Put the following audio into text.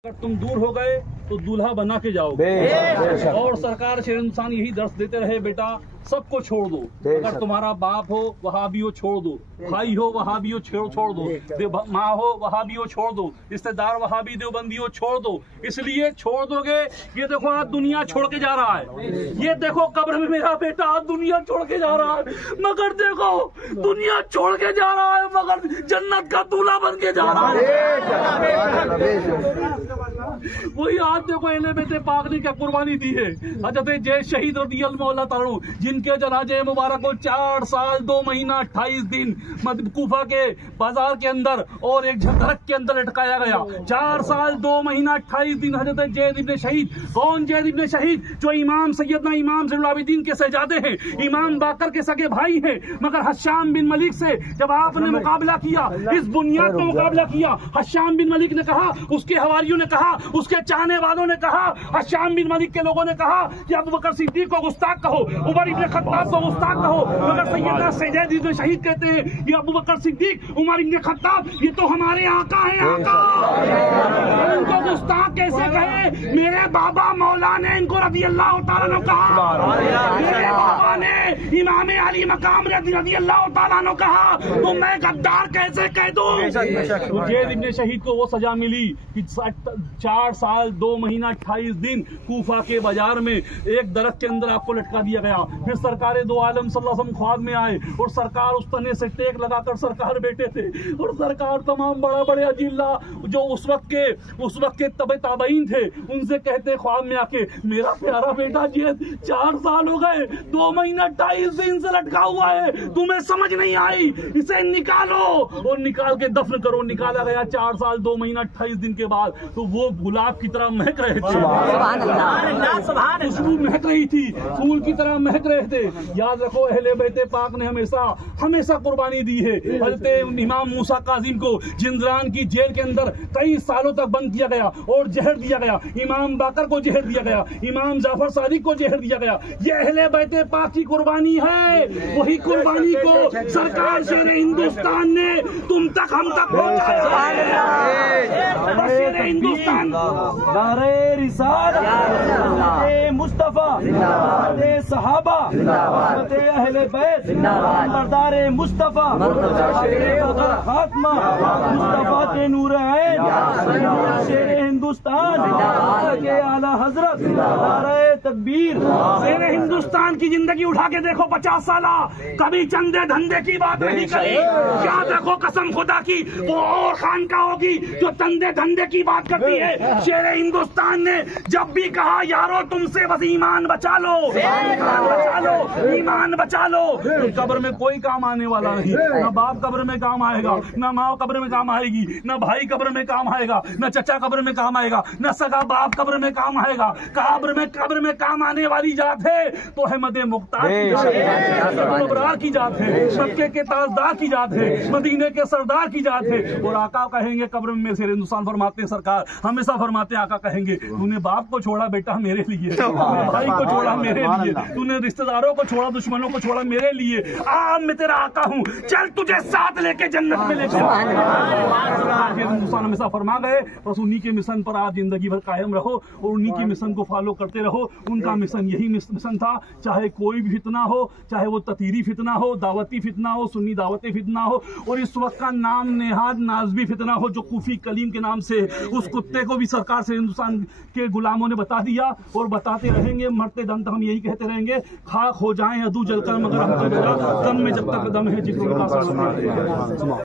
अगर तुम दूर हो गए तो दूल्हा बना के जाओगे। और सरकार शेर इंसान यही दर्श देते रहे, बेटा सबको छोड़ दो। अगर तुम्हारा बाप हो वहाबी हो छोड़ दो, भाई हो वहाबी हो छोड़ दो, माँ हो वहाबी हो छोड़ दो, रिश्तेदार वहाबी देवबंदी हो छोड़ दो। इसलिए छोड़ दोगे। ये देखो आज दुनिया छोड़ के जा रहा है, ये देखो कब्र में मेरा बेटा आज दुनिया छोड़ के जा रहा है, मगर देखो दुनिया छोड़ के जा रहा है मगर जन्नत का दूल्हा बन के जा रहा है। वही आज देखो अहले बेटे पाक ने क्या कुर्बानी दी है। हजरत जय शहीद रज़ियल्लाहु मौला ताला जिनके जनाजे मुबारक को 4 साल 2 महीना 28 दिन कूफा के बाजार के अंदर और एक झकरक के अंदर लटकाया गया। 4 साल 2 महीना 28 दिन हजरत जैद इब्ने शहीद। कौन जैद इब्ने शहीद? जो इमाम सैयदना इमाम ज़ैनुल आबिदीन के शहजादे हैं, इमाम बाकर के सगे भाई हैं। मगर हश्शाम बिन मलिक से जब आपने मुकाबला किया, इस बुनियाद पर मुकाबला किया, हश्शाम बिन मलिक ने कहा, उसके हवारियों ने कहा, उसके चाहने वालों ने कहा, हश्शाम बिन मलिक के लोगों ने कहा कि अबू बकर सिद्दीक को गुस्ताख कहो, उमर इब्ने खत्ताब को गुस्ताख कहो। मगर सैयदना जैद इब्ने शहीद कहते हैं ये अबू बकर सिद्दीक उमर इब्ने खत्ताब ये तो हमारे आका हैं, आका। इनको गुस्ताख कैसे कहे? मेरे बाबा मौला ने इनको रज़ियल्लाहु ताला अन्हु कहा, मेरे बाबा ने इमाम अली मकाम रज़ियल्लाहु ताला अन्हु कहा, तो मैं गद्दार कैसे कह दूं? जैद इब्ने शहीद को वो सजा मिली कि 4 साल 2 महीना 28 दिन कूफा के बाजार में एक दरख्त के अंदर आपको लटका दिया गया। फिर सरकार दो आलम सल्लल्लाहु अलैहि वसल्लम ख्वाब में आए और सरकार उस तने से टेक लगाकर सरकार बैठे थे और सरकार तमाम बड़ा बड़े अजिल्ला जो उस वक्त के तबे ताबईन थे उनसे कहते ख्वाब में आके, मेरा प्यारा बेटा जैद 4 साल हो गए 2 महीना 28 दिन से लटका हुआ है, तुम्हें समझ नहीं आई, इसे निकालो और निकाल के दफन करो। निकाला गया 4 साल 2 महीना 28 दिन के बाद, तो वो गुलाब की तरह महक रहे थे, खुशबू महक रही थी, फूल की तरह महक रहे थे। याद रखो अहले बैते पाक ने हमेशा कुर्बानी दी है। हज़रत इमाम मूसा काजिम को जिंदरान की जेल के अंदर कई सालों तक बंद किया गया और जहर दिया गया। इमाम बाकर को जहर दिया गया, इमाम जाफर सादिक को जहर दिया गया। ये अहले बैते पाक की कुर्बानी है। वही कुर्बानी को सरकार शेर हिंदुस्तान ने तुम तक हम तक पहुंचाया। शेर हिंदुस्तान नारे रिसालत मुस्तफा सहाबा अहले बैत मर्दार मुस्तफा खात्मा मुस्तफा के नूर ऐन शेर हिंदुस्तान के आला हजरत नारे तकबीर। शेर हिंदुस्तान की जिंदगी उठा के देखो 50 साल, कभी चंदे धंधे की बात नहीं करी। क्या देखो कसम खुदा की वो और खानका होगी जो चंदे धंधे की बात करती है। शेर हिंदुस्तान ने जब भी कहा यारो तुमसे बस ईमान बचा लो, ईमान बचा लो, ईमान बचा लो। कब्र में कोई काम आने वाला नहीं, न बाप कब्र में काम आएगा, न माँ कब्र में काम आएगी, न भाई कब्र में काम आएगा, न चचा कब्र में काम आएगा, न सगा बाप कब्र में काम आएगा। कब्र में काम आने वाली जात है तो अहमद मुख्तार की जात है, मक्के के ताजदार की जात है, मदीने के सरदार की जात है। और आका कहेंगे कब्र में, शेर हिंदुस्तान फरमाते हैं, सरकार हमेशा फरमाते आका कहेंगे, तूने बाप को छोड़ा बेटा मेरे लिए, भाई को छोड़ा मेरे लिए, तूने रिश्तेदारों को छोड़ा, दुश्मनों को छोड़ा मेरे लिए। आज मैं तेरा आका हूँ, चल तुझे साथ लेके जन्नत में लेके। हिंदुस्तान हमेशा फरमा गए, बस उन्हीं के मिशन पर आप जिंदगी भर कायम रहो और उन्हीं के मिशन को फॉलो करते रहो। उनका मिशन यही मिशन था, चाहे कोई भी फितना हो, चाहे वो ततीरी फितना हो, दावती फितना हो, सुन्नी दावती फितना हो, और इस वक्त का नाम नेहाद नाजबी फितना हो जो कूफी कलीम के नाम से, उस कुत्ते को भी सरकार से हिंदुस्तान के गुलामों ने बता दिया और बताते रहेंगे। मरते दम तक हम यही कहते रहेंगे, खाक हो जाएं अदू जलकर मगर हम दम में जब तक दम है जिक्र का।